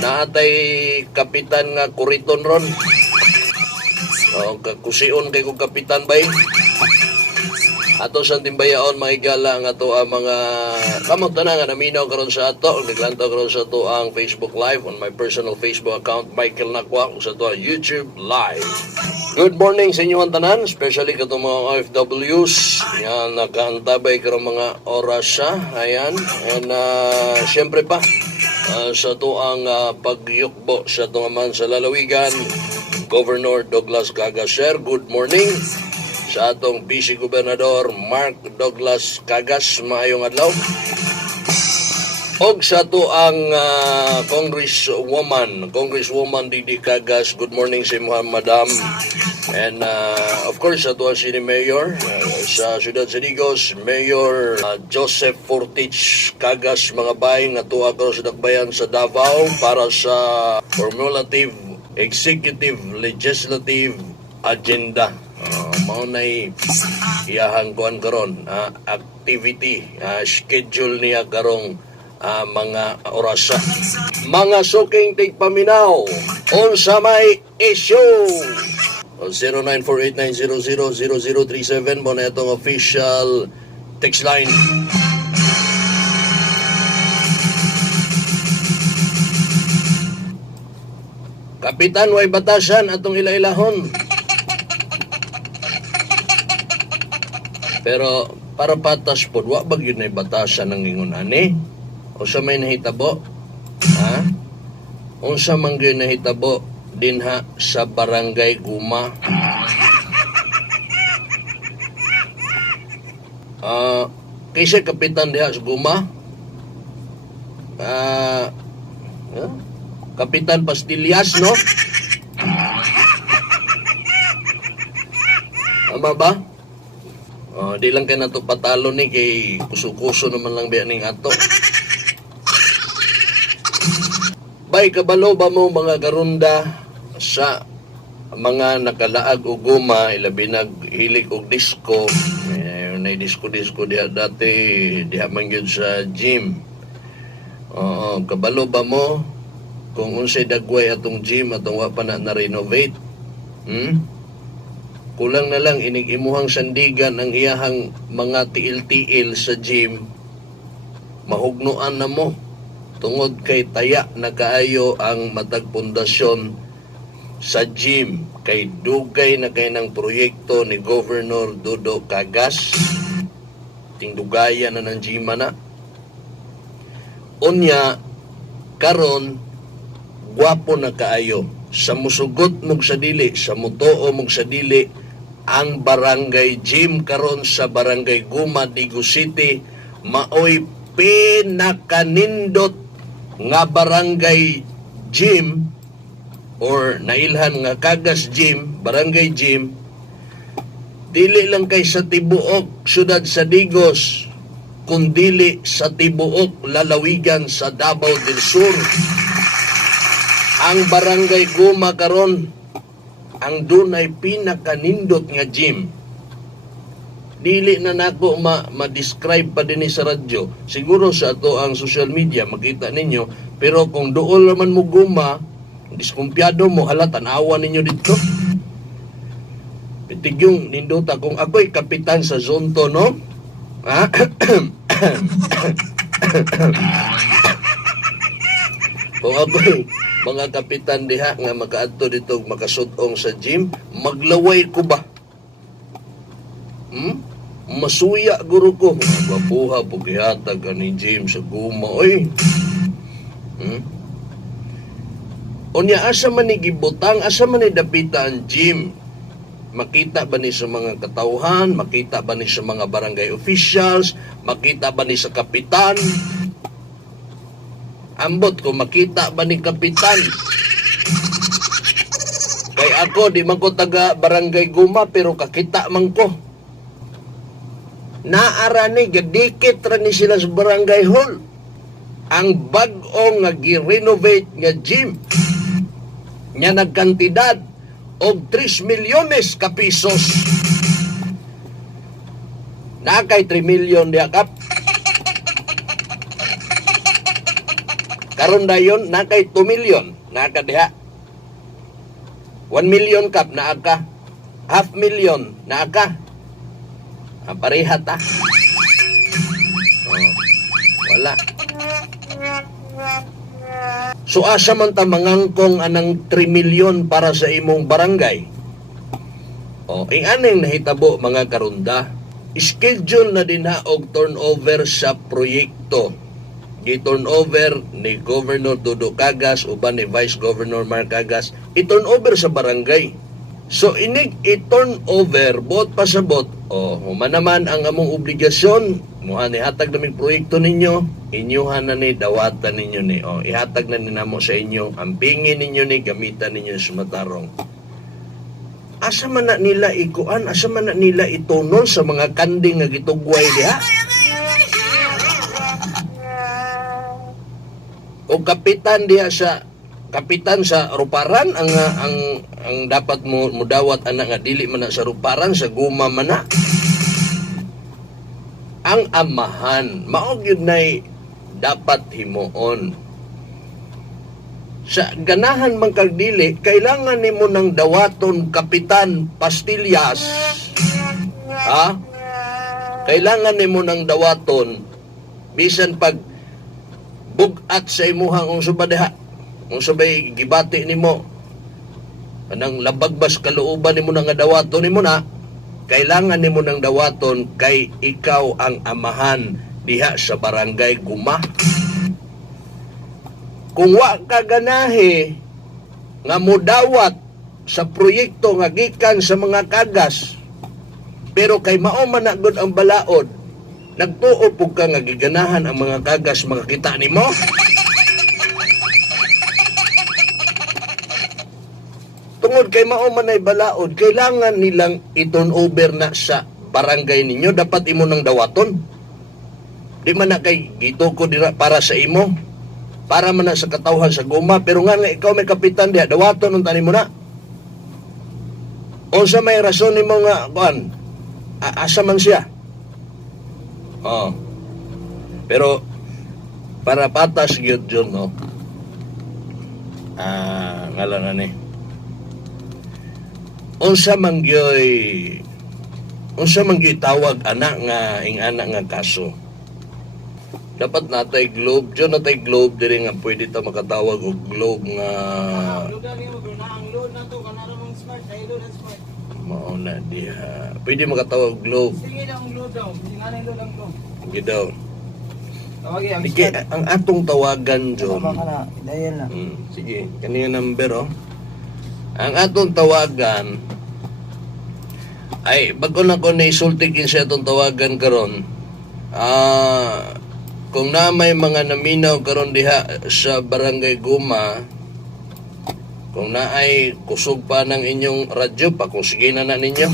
Naatay kapitan nga kuriton ron. O, kusion kay kong kapitan bay. Ato sa timbayaon makigala nga to ang mga kamot na nga naminaw karon sa ato. Naglantaw karon sa to ang Facebook Live on my personal Facebook account, Michael Nakwa, sa to ang YouTube Live. Good morning sa inyo ang tanan, especially katong mga OFWs. Yan, nakaantabay karon mga oras siya. Ayan. And syempre pa, sa to ang pagyukbo sa to man sa lalawigan, Governor Douglas Cagas. Good morning sa atong Vice Gobernador Mark Douglas Cagas. Maayong adlaw. Og sa to ang Congresswoman Didi Cagas. Good morning sa mga madam. And of course sa to ang City Mayor sa Ciudad Sadigos, Mayor Joseph Fortich Cagas, mga bay nga tuwa ko sa dakbayan sa Davao para sa formulative executive legislative agenda. Mao nay iyahang kuan karon activity schedule niya karong mga orasa. Mga suking tigpaminaw unsa may issue 0948900037 mo na itong official text line. Kapitan, way batasan atong ila-ilahon. Pero para patas po, wa ba yun ay batasan ng ingon ani? O sa may nahitabo? Ha? O sa man yun nahitabo dinha sa Barangay Guma? Kaysa kapitan diha sa Guma? Kapitan Pastillas, no? Ama ba? Di lang kayo nato patalo ni kay kuso-kuso naman lang biya ning ato. Bay, kabalo ba mo mga karunda sa mga nakalaag o guma, ilabi naghilig og disco? Na disco diha dati, diha man yun sa gym. Kabalo ba mo kung unsay dagway atong gym atong wa pa na-renovate? Kulang na lang inig-imuhang sandigan ang iyahang mga tiil-tiil sa gym. Mahugnuan na mo. Tungod kay taya na kaayo ang matag pundasyon sa gym. Kay dugay na kay ng proyekto ni Governor Dodo Cagas. Tingdugaya na ng gym na. Unya, karon gwapo na kaayo. Sa musugot mong sa dili, sa mutuo mong sa dili, ang barangay gym karon sa Barangay Guma, Digo City, maoy pinakanindot nga barangay gym or nailhan nga Cagas Gym, barangay gym. Dili lang kay sa tibuok Syudad Sadigos, kundili sa tibuok lalawigan sa Davao del Sur. Ang Barangay Guma karon ang dunay pinakanindot nga gym. Dili na nako ma-describe pa din sa radyo. Siguro sa ato ang social media makita ninyo, pero kung dool naman mo guma, diskumpiyado mo, hala tanawa ninyo dito. Pitig yung nindota kung ako'y kapitan sa zonto, no? Kung ako'y mga kapitan diha nga makaadto dito makasudong sa gym, maglaway ko ba? Masuya guro ko. Mabuha pugihatag ani gym sa Guma, oy. Unya asa man ni gibutang, asa man ni dapita ang gym? Makita ba ni sa mga katauhan? Makita ba ni sa mga barangay officials? Makita ba ni sa kapitan? Ambot ko, makita ba ni kapitan? Kay ako, di man ko taga Barangay Guma, pero kakita man ko. Naara ni, gadikit ra ni sila sa Barangay Hall. Ang bag-o nga gi-renovate nga gym. Nya nagkantidad og 3 milyones ka pisos. Na kay 3 milyon diya kap. Karon dayon na kay 2 million na ka diha. 1 million kap na ka. 500,000 na ka. Pareha ta. Oh, wala. So asa man ta mangangkong anang 3 million para sa imong barangay. O, ing aning nahitabo mga karunda, schedule na din ha og turnover sa proyekto. I-turnover ni Governor Dodo Cagas uban ni Vice Governor Mark Cagas, i-turnover sa barangay. So inig i-turnover bot pasabot, humanaman ang among obligasyon, muha ni hatag naming proyekto ninyo, inyuhan na ni dawatan ninyo ni, ihatag na ninamo sa inyo, ampingin ninyo ni, gamitan ninyo sa matarong. Asa man na nila ikuan, asa man na nila itunon sa mga kanding nga gitugway diha? O kapitan diha sa kapitan sa ruparan ang dapat mo dawat ana nga dili man na sa ruparan sa guma man na. Ang amahan mao gyud nay dapat himuon. Sa ganahan man kag dili kailangan nimo ng dawaton Kapitan Pastillas. Ha? Kailangan nimo ng dawaton bisan pag bugat sa imuhang unsa ba diha, unsa bay gibati nimo anang labagbas kalooban nimo nga dawaton nimo na, kailangan nimo ng dawaton kay ikaw ang amahan diha sa barangay Guma. Kung wa ka ganahe nga modawat sa proyekto nga gikan sa mga kagas, pero kay mao man na gud ang balaod, nagtuo pug ka nga giganahan ang mga kagas mga kita nimo? Tungod kay mao man ay balaod, kailangan nilang i-turn over na sa barangay ninyo, dapat imo nang dawaton. Di man na kay gituko dira para sa imo, para man na sa katawhan sa Guma, pero nga ikaw may kapitan diha, dawaton unta nimo na. Unsa may rason nimo nga kuan? Asa man siya? Pero para patas gyud jud no. Ngala na ni. Unsa man gyoy tawag anak nga ing anak nga kaso. Dapat natay globe, jud natay globe diri nga pwede ta makatawag og globe nga mao na diha. Pwede makatawag globe. Sige lang globe daw. Singanay lo lang to. Sige daw. Tawagi ang Sige, ang atong tawagan, John. Tama ka na. Dahil na. Sige, kanina number, Ang atong tawagan, ay, bago na ko naisultikin sa atong tawagan karon, kung na may mga naminaw karon diha sa Barangay Guma, kung na ay kusog pa ng inyong radyo, pakusige na ninyo.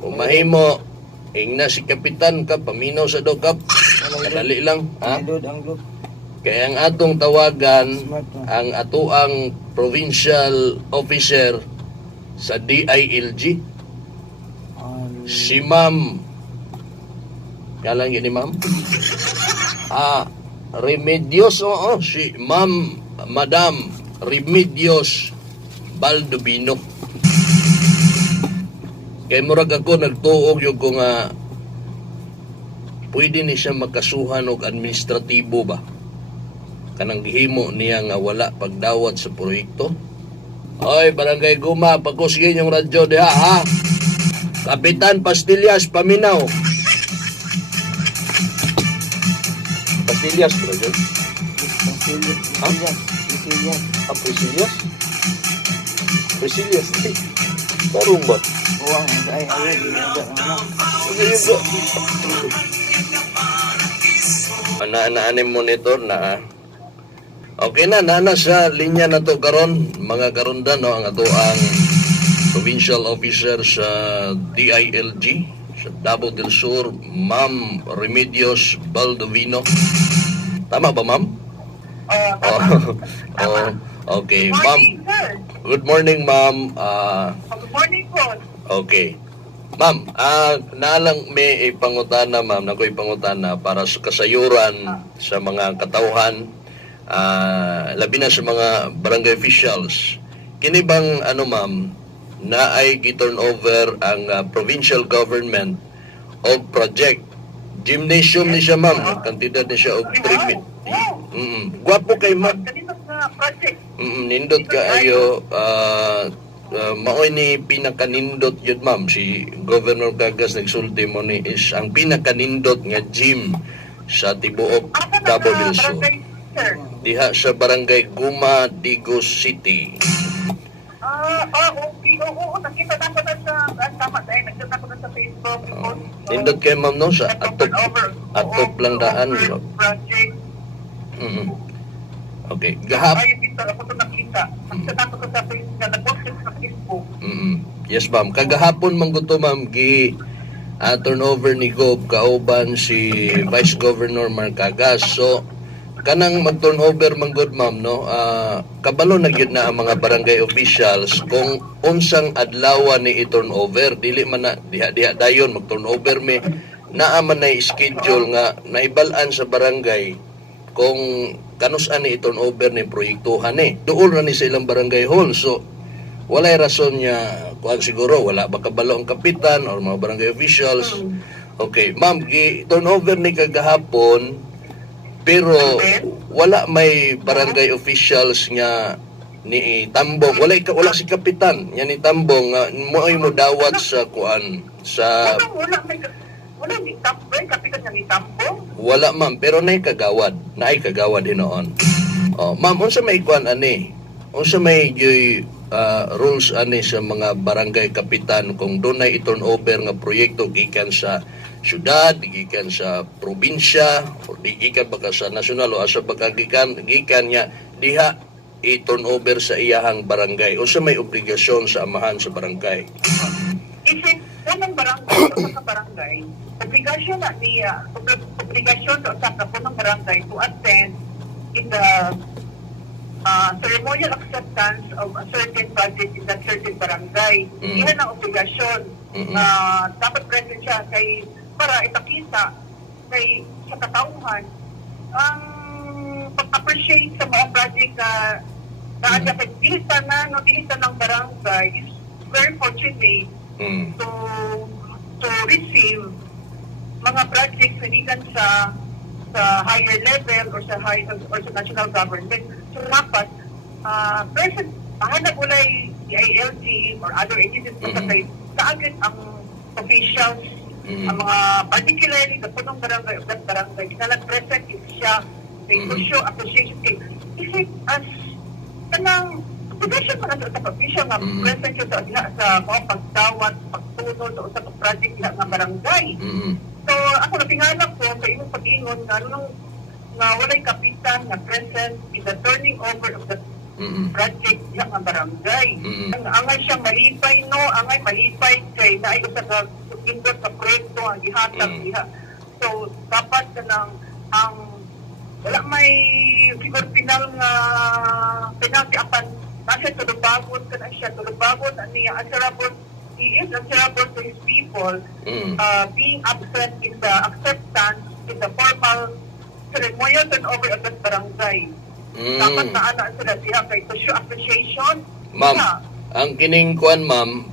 Kung mahimo, ingna si Kapitan ka, paminaw sa dokap, kadali lang. Kaya ang atong tawagan, ang atuang provincial officer sa DILG, si Ma'am, kalang yun ni Ma'am? Remedios, si Madam Remedios Baldovino. Kay murag ako nagtuog yung kung pwede ni siya makasuhan og administratibo ba? Kanang gihimo niya nga wala pagdawat sa proyekto. Oy, Barangay Guma, pagkusgin yung radyo diha, ha? Kapitan Pastillas, paminaw. Pastillas, bro, John? Pastillas? Pastillas? Tarong ba? Uwang, ay, Ana-ana monitor na. Okay na, nana sa linya na to karon, mga karunda, no, ang ato ang provincial officer sa DILG, sa Davao del Sur, Ma'am Remedios Baldovino. Tama ba, Ma'am? Okay, Ma'am. Good morning, Ma'am. Good morning po. Okay. Ma'am, naalang may ipangutana, ma'am, na ko ipangutana para sa kasayuran sa mga katauhan, labi na sa mga barangay officials. Kini bang, ma'am, na ay giturn over ang provincial government o project? Gymnasium ni siya, ma'am. Kantidad ni siya og 3 Gwapo kay ma'am. Kanina nga project. Nindot kaayo, maoy ni pinakanindot yun ma'am, si Governor Gagas nagsulti mo ni is ang pinakanindot nga gym sa tibuok Asa na Davao na del Sur. barangay, sir? Diha sa barangay Guma, Digos City. Okay. Oo, nakita na ko na sa, tama dahil nagkita ko na sa Facebook. Nindot kay ma'am no, sa atop lang daan. So. Project. Okay, gahap. Ayun dito, ako ito nakita. Nagkita ko sa Facebook, nag-post sa Facebook. Yes ma'am, kagahapon man gusto ma'am turnover ni Gob kauban si Vice Governor Marcagas. So kanang mag-turnover man gud ma'am no, kabalo na gyud na ang mga barangay officials kung unsang adlaw ni i-turnover, dili man na diha dayon mag-turnover mi naa man na schedule nga naibalan sa barangay kung kanus-an ni i-turnover ni proyektuhan ni. Duol ra ni sa ilang barangay hall. So walay rason niya kuan siguro wala ba kabalo ang kapitan or mga barangay officials. Okay, ma'am, gi-turnover ni kagahapon pero wala may barangay officials nga ni Tambong. Wala si kapitan nya ni Tambong nga mo'y mo dawat sa kuan sa Wala ni Tambong, kapitan niya ni Tambong. wala ma'am, pero naay kagawad hinoon. Ma'am, unsa may kuan ani? Unsa may rules ani sa mga barangay kapitan kung dunay i-turnover nga proyekto gikan sa syudad, gikan sa probinsya, o gikan baka sa nasyonal o asa baka gikan niya diha i-turnover sa iyahang barangay. Unsa may obligasyon sa amahan sa barangay? Isip, unang barangay, sa barangay, obligasyon na niya, obligasyon sa punong barangay to attend in the ceremonial acceptance of a certain project in that certain barangay. Iyan ang obligasyon. Dapat present siya para ipakita sa katauhan ang pag-appreciate sa mga project na dilitan ng barangay is very fortunate to receive mga projects sinigan sa higher level or sa national government. So dapat present hanap ulay DILG or other agencies kaagad ang officials, ang mga particularly the punong barangay of that barangay kinalang present siya to show appreciation isip as kanang appreciation pa na sa official nga present siya sa mga pagdawat, pagtunod sa project nga barangay. So, ako napinganak ko sa inyong pag-ingon na walay kapitan na present in the turning over of the project ng barangay. Angay siyang malipay, no? Angay malipay kay naayos sa sukindot sa proyekto ang ihatag diha. So, dapat ka ang wala may figure pinal nga penalty apan nasa tulubagon ka na siya tulubagon niya answerable. He is answerable to his people being absent in the acceptance in the formal ceremonial turnover of that barangay. Dapat na ana sila siya kay to show appreciation. Ma'am, ang kining kuan ma'am,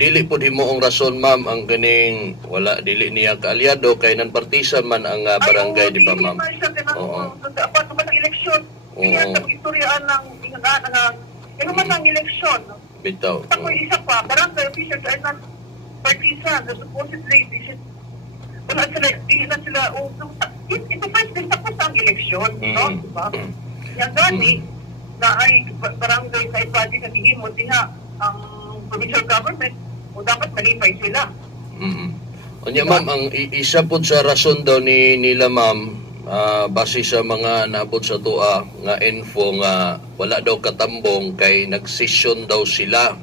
dili po himo ang rason ma'am ang kining wala dili niya kaalyado kay nanpartisan man ang barangay di ba ma'am? Oo. Dapat man ang eleksyon. Iya sa istoryaan ng man ang eleksyon. Bitaw. Ako isa pa, barangay officials are not partisan. Supposedly, wala sila, hindi na sila, ito first din tapos ang eleksyon, no? Diba? Yan gani, na ay barangay sa ibadi na hihimot, diha, ang provincial government, o dapat malipay sila. Unya ma'am, ang isa po sa rason daw nila ma'am, base sa mga naabot sa tua nga info nga wala daw katambong kay nagsesyon daw sila.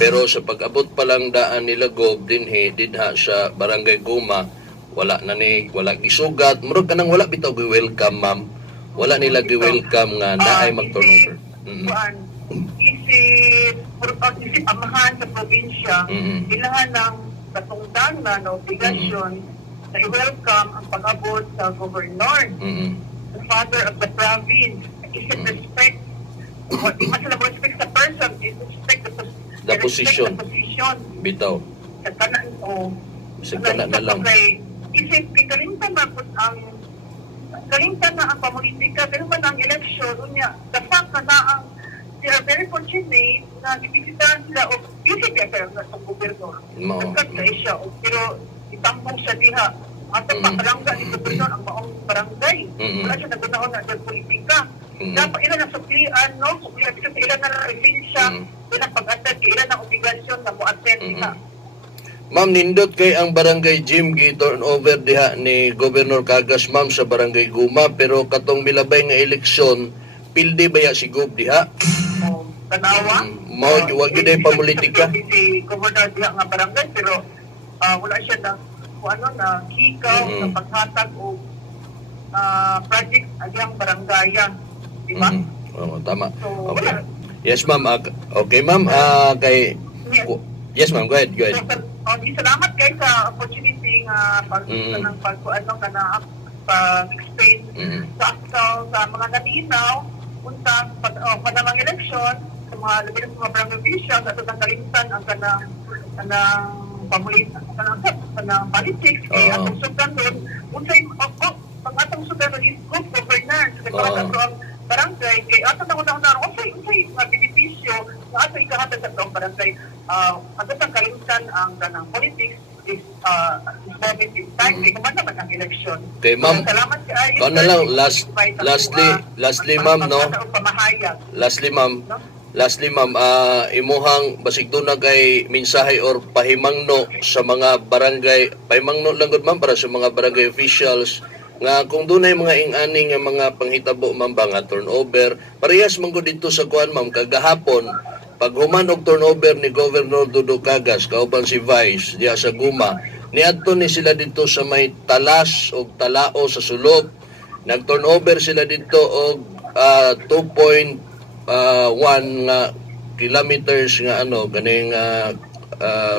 Pero sa pag-abot pa lang daan nila Gob dinhi didha sa barangay Guma, wala gisugat. Murag kanang wala bitaw gi-welcome ma'am. Wala nila gi-welcome nga naay mag-turnover. Isip amahan sa probinsya, ilahan ng katungdangan na obligasyon na i-welcome ang pag-abot sa governor, the father of the province. Isip respect, di man sila respect sa person, is respect The position. the position. Bitaw. Sa tanan o Sa tanan na lang. Isip, kalimtan na po ang pamulitika, pero man ang election, unya, the fact na ang they are very fortunate na bibisitahan sila o isip kaya sa gobernador. No. Nagkagay siya, pero itampong siya diha. At ang pakalangga ni gobernador ang maong barangay. Wala siya nagunahon na ng politika. Dapat ilan ang suklian, no? Suklian kasi ilan na resensya, ilan pag-attend, ilan ang obligasyon na mo-attend diha. Ma'am, nindot kay ang barangay gym gi-turn over diha ni Governor Cagas, ma'am, sa barangay Guma, pero katong milabay nga eleksyon, pildi baya si Gob diha? Tanawa. Wag yun ay pamulitika. Si Governor diha nga barangay, pero wala siya na kung ano na hikaw, na paghatag o project adiyang barangaya. Di ba? Oo, tama. So, Okay. wala. Yes, ma'am. Okay, ma'am. Yes, ma'am. Go ahead. Go ahead. Salamat kay sa opportunity nga pag-explain sa mga nalinaw unta panamang eleksyon sa mga labi ng mga barangay officials at ang kalimtan ang kanang politics kay atong sudan doon unsay pag atong sudan is good governance kay para sa ang barangay kay atong una unsay mga benepisyo na atong ikahatag sa atong barangay atong ang kalimtan ang kanang politics is moment in time kay kuman naman ang election. Okay, ma'am. Salamat kay Kung na lang, lastly, ma'am, no? Lastly, ma'am, imuhang basig doon na kay mensahe or pahimangno sa mga barangay, pahimangno lang gud ma'am para sa mga barangay officials nga kung doon ay mga ing-ani nga mga panghitabo ma'am ba nga turnover, parehas man gud dito sa kuan ma'am kagahapon pag human og turnover ni Governor Dudu Cagas kauban si Vice diya sa Guma, niadto ni sila dito sa may talas o talao sa sulok. Nag-turnover sila dito og 2.1 nga kilometers nga ganing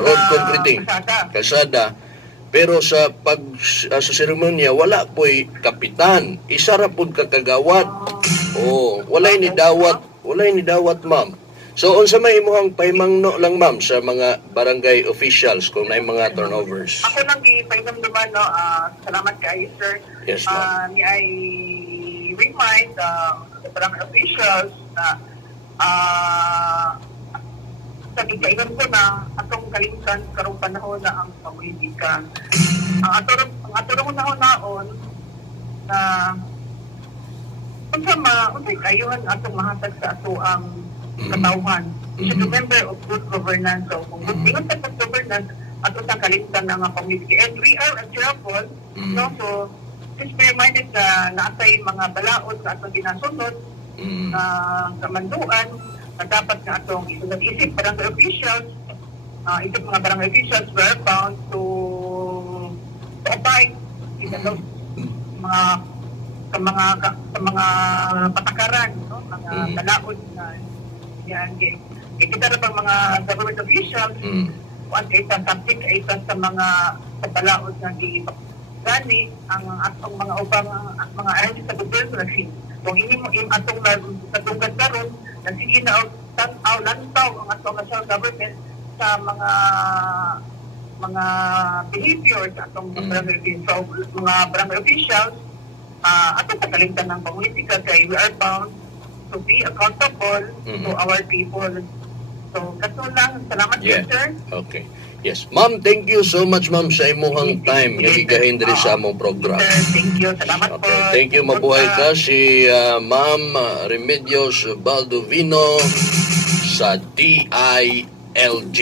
road concreting kalsada. Pero sa sa seremonya wala po'y kapitan, isa ra pud ka kagawad. Walay ni dawat ma'am. So unsa may imong pahimangno lang ma'am sa mga barangay officials kung naay mga turnovers? Ako lang gipahinumduman no, salamat kay sir. Yes, ma'am. I remind the barangay officials na sa gigainan ko na atong kalimtan karong panahon na ang pamulitika. Ang aturong naon na unsay kayuhan atong mahatag sa ato ang katawhan. We should remember of good governance. So, kung ingon sa good governance, ato sa kalimtan ng community. And we are answerable. No? So, just be reminded na naatay mga balaod sa atong ginasunod na kamanduan na dapat na atong isunod-isip barangay officials, isip mga barangay officials were bound to abide in those mga patakaran, no? Mga balaod na yan. Kita na bang mga government officials, kung kay something kay sa mga balaod na di gani ang atong mga ubang mga ahensya sa gobyerno na kung ini mo atong natungkad karon na sige na lantaw ang atong national government sa mga behavior sa atong mga barangay officials atong pagalimtan ng politika kay we are bound to be accountable to our people. So, kaso lang, salamat sir. Okay. Yes. Ma'am, thank you so much ma'am sa imuhang time nga gigahin diri sa among program. Sir, thank you. Salamat po. Thank you, mabuhay ka si Ma'am Remedios Baldovino sa DILG.